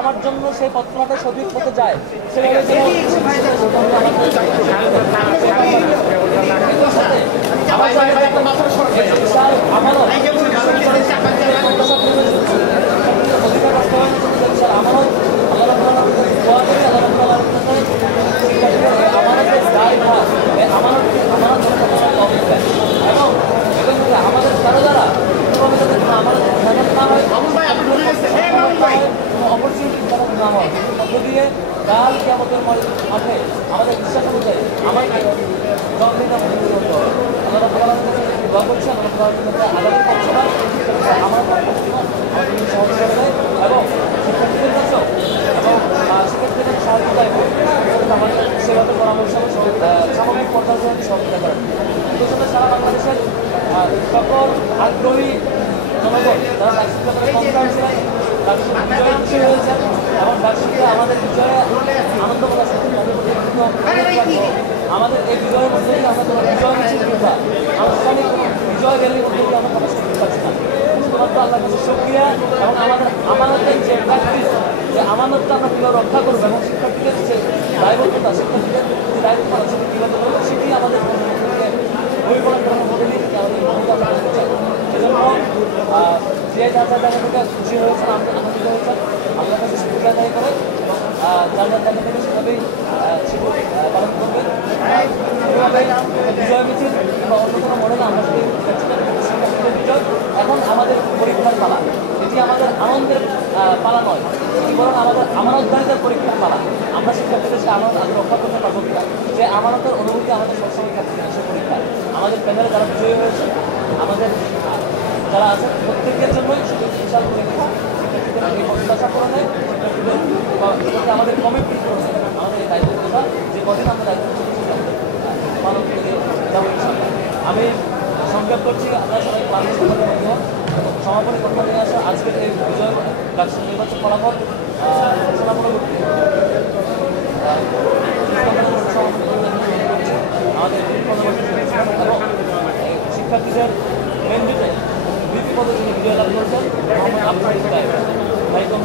আমার জন্য সেই পত্রটা সঠিক পথে যায় সেভাবে আমাদের কারো দ্বারা অপরচুনিটি না হয় মধ্য দিয়ে কাল কিয়ামতের মাঠে আমাদের বিশ্বাস অনুযায়ী আমাকে জনতা মন্দির করতে হবে। আল্লাহ দোয়া করছি আগামী পক্ষে আমার সহযোগিতা এবং শিক্ষার্থীদের কাছেও এবং শিক্ষার্থীদের সাহায্য চাইব আমাদের সেভাবে পরামর্শ সামগ্রিক পর্যায়ে সহযোগিতা করেন। সেই সাথে সারা বাংলাদেশের সকল আগ্রহী জনগণ যারা ডাকসুতে কনফারেন্সে বিজয় খুশি হয়েছেন এবং ডাকসুতে আমাদের বিজয়ে আনন্দ প্রকাশ আমাদের এই বিজয়ের মধ্যে আমরা কোনো বিজয় মিছিল কিংবা আনুষ্ঠানিক বিজয় র্যালির মধ্যে আমরা প্রকাশ করতে পারছি না। শুধুমাত্র আল্লাহর কাছে শুকরিয়া এবং আমাদের যে প্র্যাকটিস যে আমানতটা আমরা কীভাবে রক্ষা করবো এবং শিক্ষার্থীদের যে দায়বদ্ধতা শিক্ষার্থীদের যে দায়িত্বটা সেটা কীভাবে করবো সেটি আমাদের বইপড়ার কারণে বলে নিয়ে আমাদের ভূমিকা আমরা করতে চাই। সেজন্য যে যার জায়গা থেকে খুশি হয়েছেন আনন্দিত হয়েছেন আল্লাহর কাছে শুকরিয়া আদায় করে যার যার জায়গা থেকে সেভাবেই পালন করবেন। বিজয় মিছিল বা অন্য কোনো মডেল আমরা যদি বিজয় এখন আমাদের পরীক্ষার পালা, এটি আমাদের আনন্দের পালা নয়, এটি বরং আমাদের আমানতদারিতার পরীক্ষার পালা। আমরা শিক্ষার্থীদের সে আমানত আগে রক্ষা করতে পারবো কিনা যে আমানতের অনুভূতি আমাদের সবসময় ক্ষেত্রে আসে পরীক্ষা। আমাদের প্যানেলে যারা বিজয়ী হয়েছে আমাদের যারা আছে প্রত্যেকের জন্যই বিশাল পরীক্ষা। শিক্ষার্থীদের এই প্রত্যাশা পূরণে শিক্ষার্থীদের আমাদের কমিটমেন্ট করছে আমাদের এই দায়িত্ব বোঝা যে কদিন আমরা দায়িত্ব পালন করে যাবো। আমি সংক্ষেপ করছি আপনারা সবাই মানুষ সমাপনী কথা নিয়ে আসা আজকের এই বিজয় ডাকসু নির্বাচন ফলাফল ঘোষণা পরবর্তী আমাদের এবং শিক্ষার্থীদের মেন বিজয় 2 পদে তিনি বিজয় লাভ করেছেন মোহাম্মদ আফসার ইসলাম।